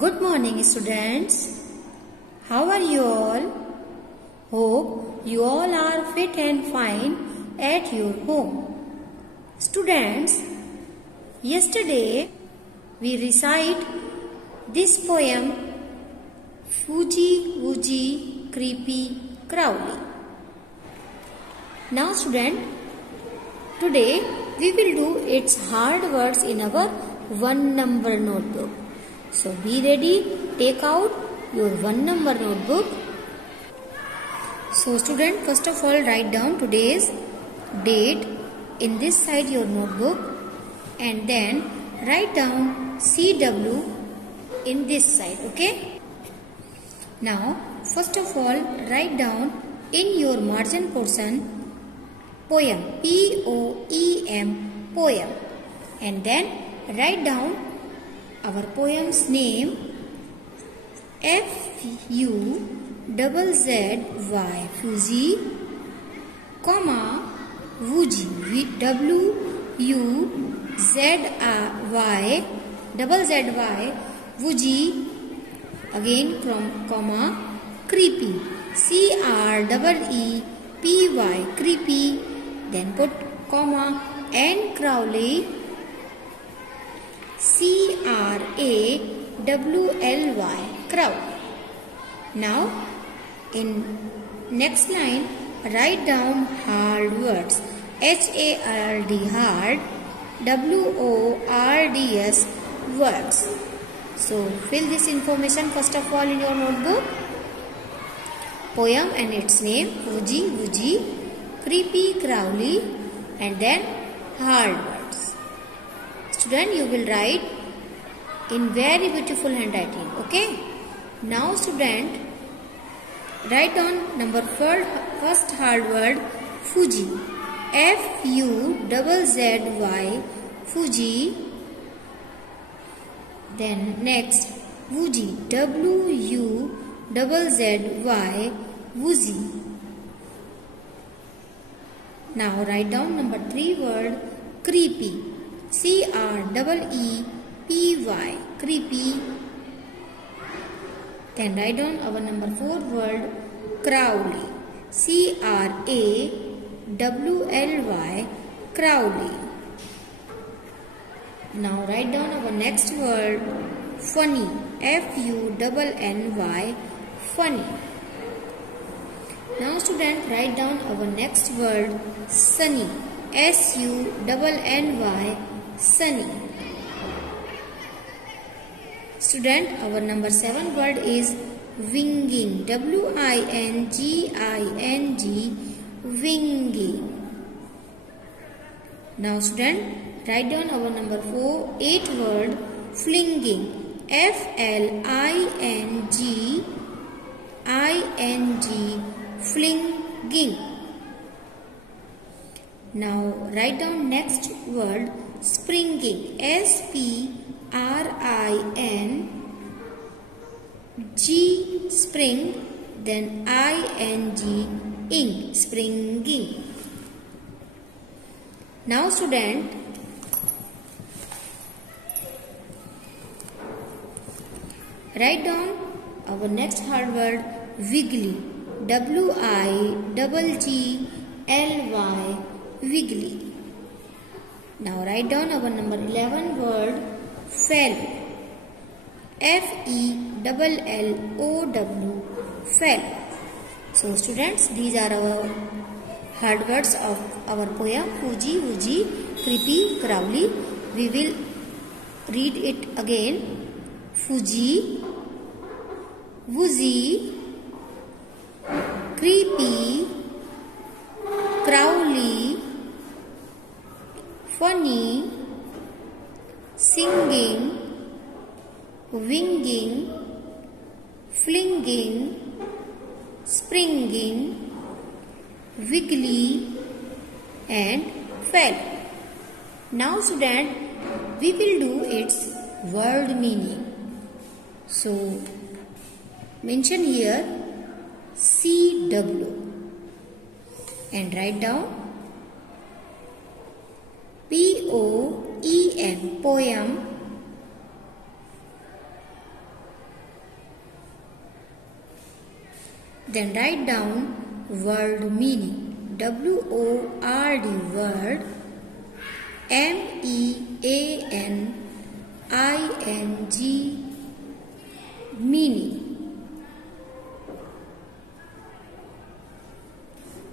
Good morning, students. How are you all? Hope you all are fit and fine at your home. Students, yesterday we recite this poem, Fuji Woogie Creepy Crowley. Now student, today we will do its hard words in our 1 number notebook. So be ready, take out your 1 number notebook. So student, first of all write down today's date in this side your notebook, and then write down CW in this side, okay? Now first of all write down in your margin portion poem, P-O-E-M, poem, and then write down our poem's name, F-U-Z-Z-Y, Fuji, comma, Woogie, W-U-Z-Y, double Z-Y, Woogie, again from comma, creepy, C-R-E-E-P-Y, creepy, then put comma, and Crowley, C-R-A-W-L-Y, crowd. Now in next line write down hard words, H-A-R-D, hard, W-O-R-D-S, words. So fill this information first of all in your notebook. Poem and its name, Fuji Woogie, Creepy Crowley, and then hard words. Student, you will write in very beautiful handwriting, okay? Now student, write down number first hard word, Fuji, F-U-Z-Z-Y, Fuji. Then next, Woogie, W-U-Z-Z-Y, Woogie. Now write down number 3 word, creepy, C-R-E-E-P-Y, creepy. Then write down our number 4 word, Crowley, C-R-A-W-L-Y, Crowley. Now write down our next word, funny, F-U-N-N-Y, funny. Now student, write down our next word, sunny, S-U-N-N-Y, sunny. Student, our number 7 word is winging, W-I-N-G-I-N-G, winging. Now student, write down our number 8 word, flinging, F-L-I-N-G-I-N-G, flinging. Now write down next word, springing, S-P-R-I-N-G, spring, then I-N-G, ing, springing. Now student, write down our next hard word, wiggly, W-I-G-G-L-Y, wiggly. Now write down our number 11 word, fellow, F-E-L-L-O-W, fellow. So students, these are our hard words of our poem, Fuji Woogie, Creepy Crowley. We will read it again. Fuji Woogie, Creepy Crowley, funny, singing, winging, flinging, springing, wiggly, and fell. Now student, we will do its word meaning. So mention here CW and write down POEM, poem, Then write down word meaning. W-O-R-D word. M-E-A-N-I-N-G meaning.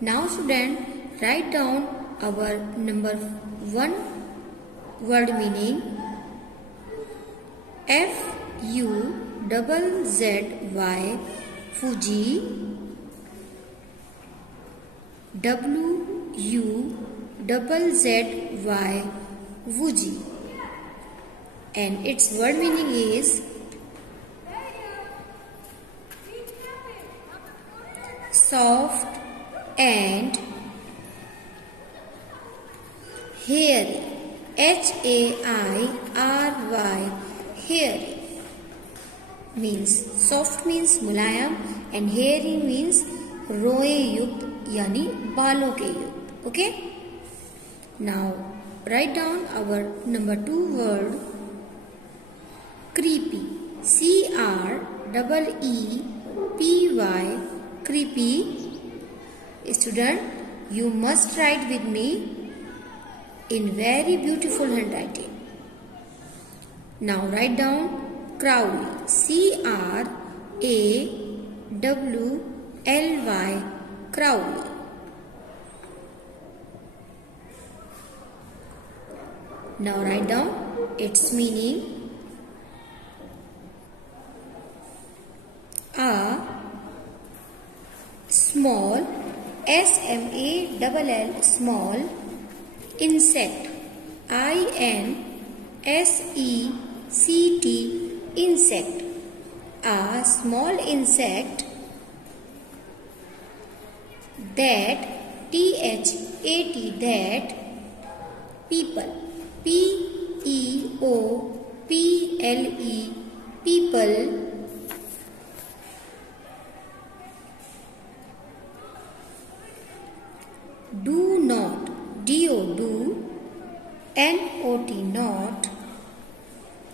Now student, write down our number 1 word meaning. F-U-Z-Z-Y Fuji. W-U-Z-Z-Y Wuji. And its word meaning is soft and hairy. H-A-I-R-Y hairy means soft means Mulayam and hairy means रोए युक्त यानी बालों के युक्त. Okay? Now write down our number 2 word creepy. C-R-E-E-P-Y creepy. Student, you must write with me in very beautiful handwriting. Now write down crowley. C-R-A-W-L-Y crowley. Now write down its meaning. A small S-M-A-L-L small insect. I-N-S-E-C-T insect. A small insect that T-H-A-T that people. P-E-O-P-L-E people do not. D-O do. N-O-T not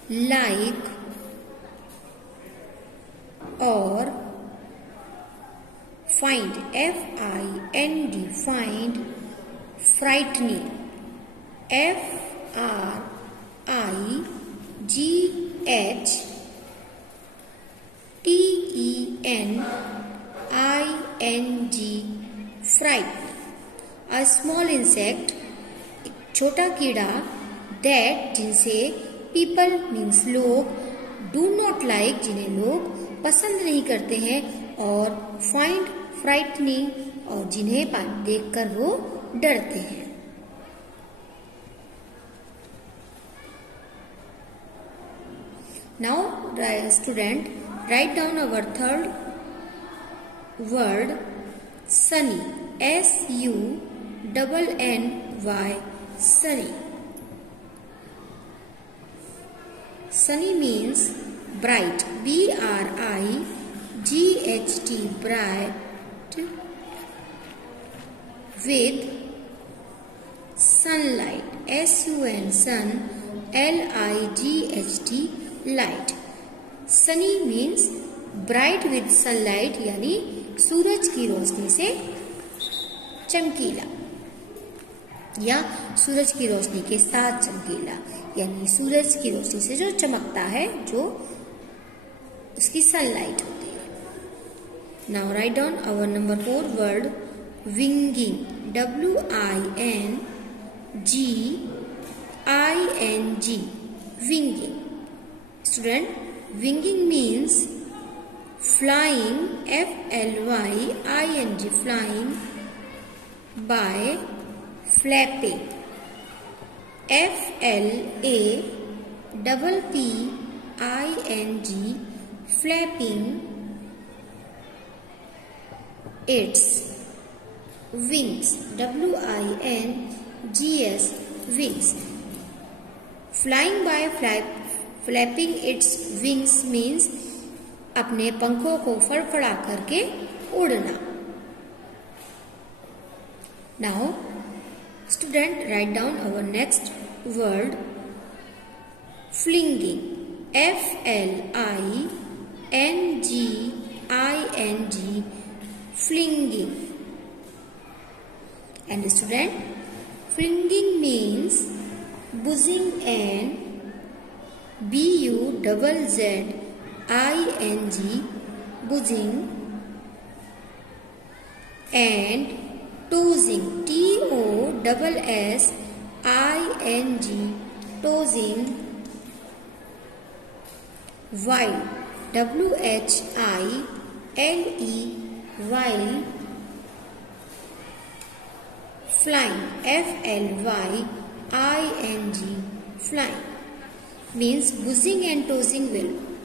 like or find. F-I-N-D find frightening. F-R-I-G-H-T-E-N-I-N-G fright. A small insect छोटा कीड़ा that जिनसे people means लोग do not like जिन्हें लोग पसंद नहीं करते हैं और find frightening और जिन्हें देखकर वो डरते हैं. Now student, write down our third word sunny. S-U-N-N-Y sunny. Sunny means bright. B-R-I-G-H-T bright with sunlight. S-U-N sun L-I-G-H-T light. Sunny means bright with sunlight यानी सूरज की रोशनी से चमकीला या सूरज की रोशनी के साथ चमकीला यानी सूरज की रोशनी से जो चमकता है, जो उसकी सनलाइट होती है. Now write down our number 4 word winging. W-I-N-G winging. Student, winging means flying. F-L-Y-I-N-G flying by flapping. F-L-A-P-P-I-N-G flapping its wings. W-I-N-G-S wings. Flying by flapping its wings means अपने पंखों को फड़फड़ा करके उड़ना. Now student, write down our next word flinging. F-L-I-N-G-I-N-G flinging. And student, flinging means buzzing and buzzing, buzzing, and tossing, tossing, tossing, while, while, while, flying, flying, flying, means buzzing and tossing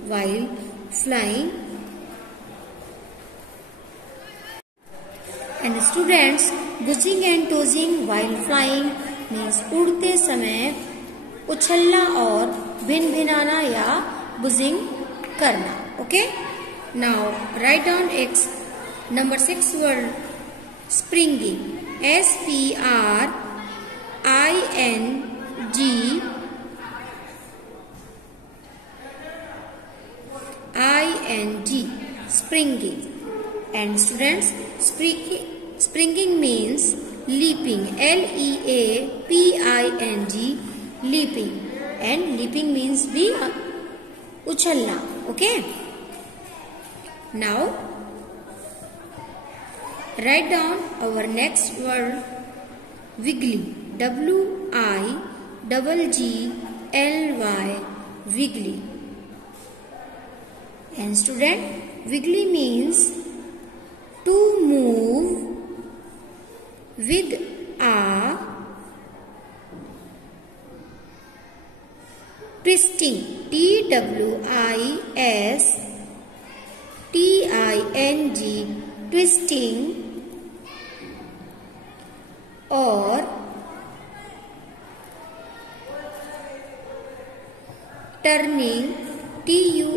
while flying. And students, buzzing and tossing while flying means उड़ते समय उछलना और भिन-भिनाना या buzzing करना. Okay? Now write down number 6 word, springing. S-P-R-I-N-G, springing. And students, springing means leaping, L-E-A-P-I-N-G, leaping. And leaping means भी उछलना. Okay? Now write down our next word, wiggly, W-I-G-G-L-Y, wiggly. And student, wiggly means to move with a twisting, T-W-I-S-T-I-N-G, twisting, or turning, T-U-R-N-I-N-G,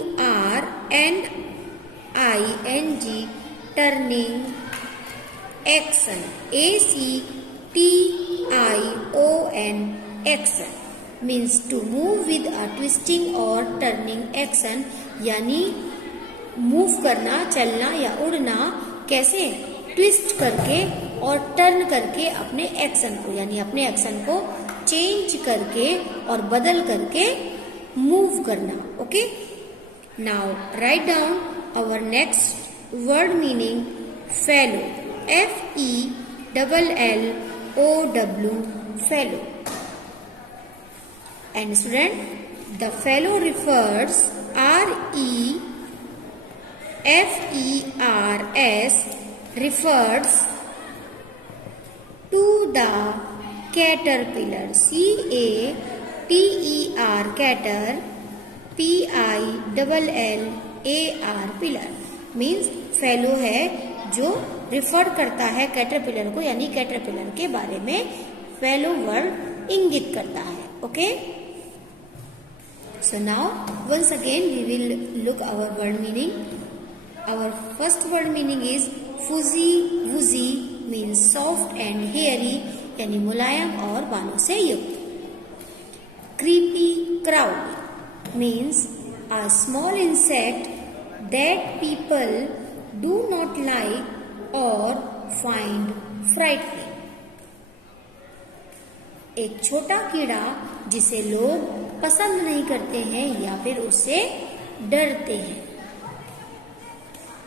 turning, action, A-C-T-I-O-N, action, means to move with a twisting or turning action. यानी move करना, चलना या उड़ना कैसे, twist करके और turn करके अपने एक्शन को, यानी अपने एक्शन को चेंज करके और बदल करके मूव करना. Okay? Now write down our next word meaning, fellow, F-E-L-L-O-W, fellow. And student, the fellow refers, R-E-F-E-R-S, refers to the caterpillar, C-A-T-E-R, cater, P-I-L-L-A-R, pillar, means fellow है जो रिफर करता है कैटरपिलर को, यानी कैटरपिलर के बारे में फेलो वर्ड इंगित करता है. Okay? So now once again we will look our word meaning. Our first word meaning is fuzzy wuzzy, means soft and hairy, यानी मुलायम और बालों से युक्त. Creepy crowd means a small insect that people do not like or find frightening. एक छोटा कीड़ा जिसे लोग पसंद नहीं करते हैं या फिर उससे डरते हैं.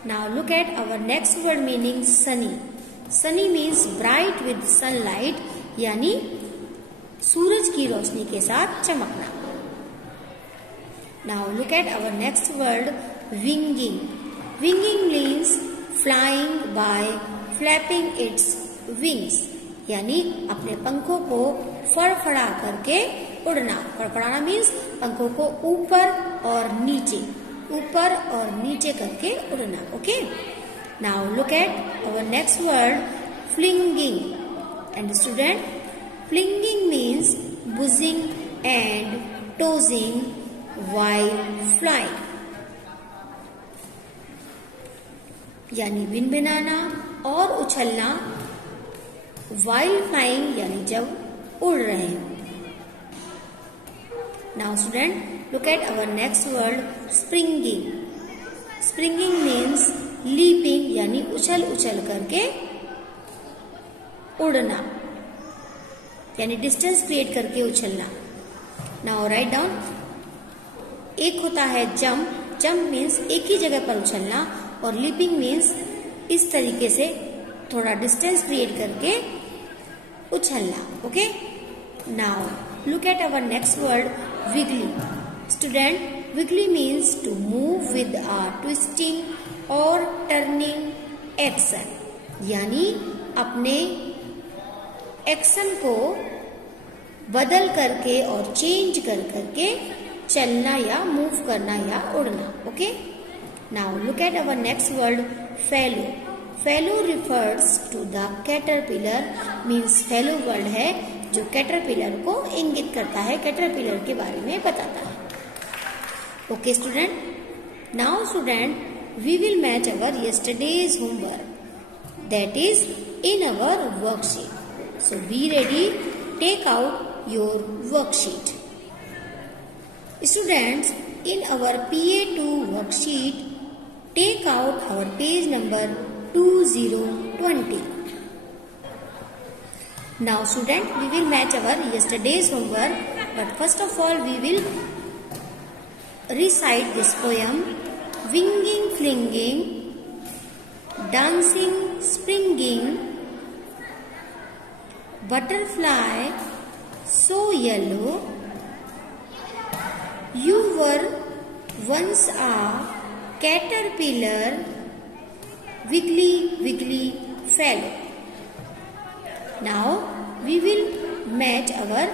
Now look at our next word meaning, sunny. Sunny means bright with sunlight, यानी सूरज की रोशनी के साथ चमकना. Now look at our next word, winging. Winging means flying by flapping its wings, यानी अपने पंखों को फड़फड़ा करके उड़ना. फड़फड़ाना मीन्स पंखों को ऊपर और नीचे करके उड़ना. Okay? Now look at our next word, flinging. And student, flinging means buzzing and tossing while flying, यानी भिनभिनाना और उछलना while flying, यानी जब उड़ रहे हो. Now student, look at our next word, springing. Springing means leaping यानी उछल उछल करके उड़ना, यानी डिस्टेंस क्रिएट करके उछलना। Now write down. एक होता है जंप, जंप मीन्स एक ही जगह पर उछलना, और लीपिंग मीन्स इस तरीके से थोड़ा डिस्टेंस क्रिएट करके उछलना। Okay, now look at our next word wiggly. Student, wiggly means to move with a twisting or turning action, यानी अपने एक्शन को बदल करके और चेंज कर करके चलना या मूव करना या उड़ना। Okay, now look at our next word fellow. Fellow refers to the caterpillar, means fellow word है जो कैटरपिलर को इंगित करता है, कैटरपिलर के बारे में बताता है। Okay student, now student we will match our yesterday's homework, that is in our worksheet. So be ready, take out your worksheet. Students, in our PA2 worksheet, take out our page number 2020. Now student, we will match our yesterday's homework, but first of all we will recite this poem: winging, flinging, dancing, springing, butterfly so yellow, you were once a caterpillar, wiggly, wiggly fellow. Now we will match our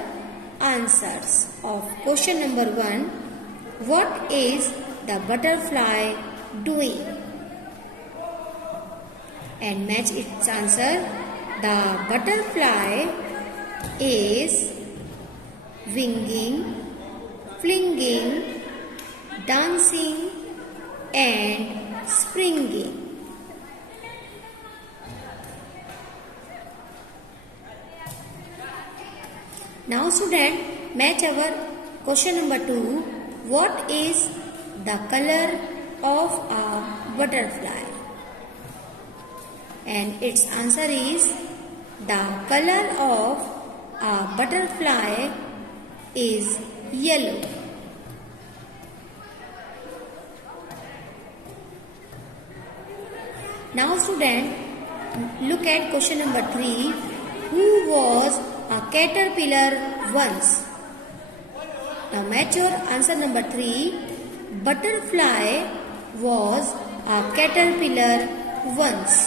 answers of question number 1. What is the butterfly doing? And match its answer. The butterfly is winging, flinging, dancing and springing. Now student, match our question number 2. What is the color of a butterfly? And its answer is the color of a butterfly is yellow. Now student, look at question number 3. Who was a caterpillar once? Now match your answer number 3. Butterfly was a caterpillar once.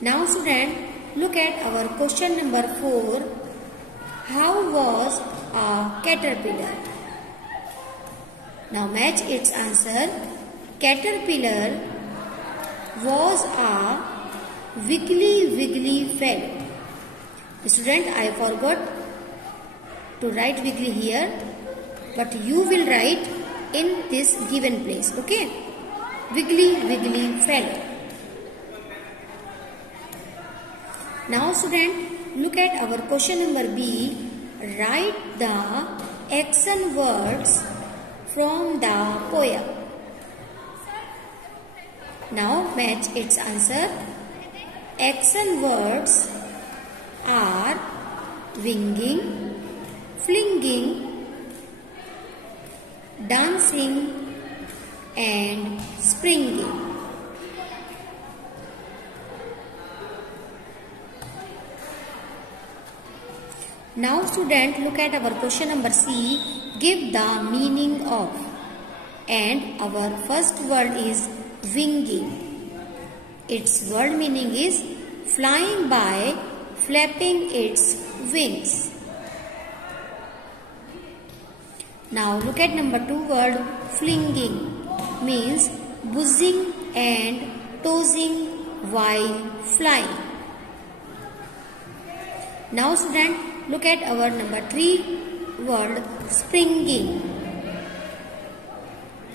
Now student, look at our question number 4. How was a caterpillar? Now match its answer. Caterpillar was a wiggly, wiggly fellow. Student, I forgot to write wiggly here, but you will write in this given place. Okay, wiggly, wiggly fellow. Now student, look at our question number B. Write the action words from the poem. Now match its answer. Action words are winging, flinging, dancing and springing. Now student, look at our question number C. Give the meaning of. And our first word is winging. Its word meaning is flying by flapping its wings. Now look at number 2 word flinging, means buzzing and tossing while flying. Now student, look at our number 3 word springing.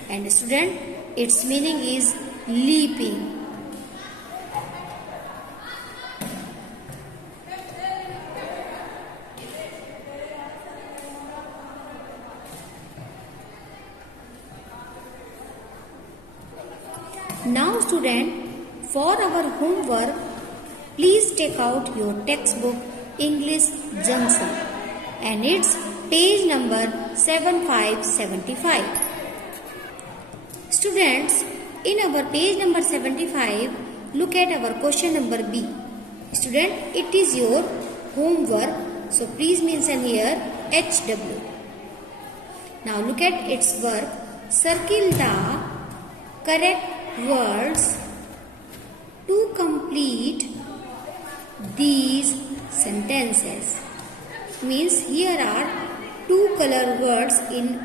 And student, its meaning is leaping. student, for our homework, please take out your textbook English Junction and it's page number 7575. Students, in our page number 75, look at our question number B. Student, it is your homework, so please mention here HW. Now look at its work. Circle the correct words to complete these sentences. Means here are two color words in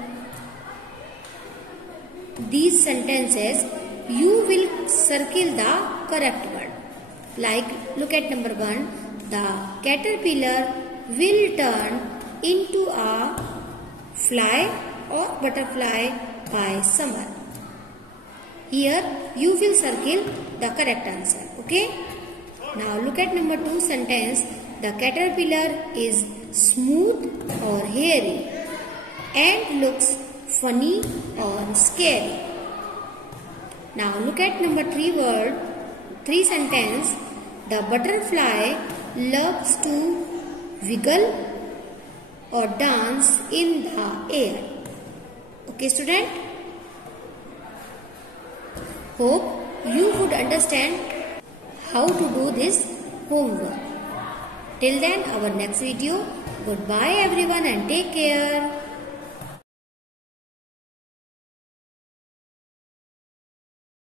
these sentences. You will circle the correct word. Like look at number 1. The caterpillar will turn into a fly or butterfly by summer. Here you will circle the correct answer. Okay. Now look at number 2 sentence. The caterpillar is smooth or hairy and looks funny or scary. Now look at number 3 sentence. The butterfly loves to wiggle or dance in the air. Okay student? Hope you would understand how to do this homework. Till then, our next video. Goodbye everyone and take care.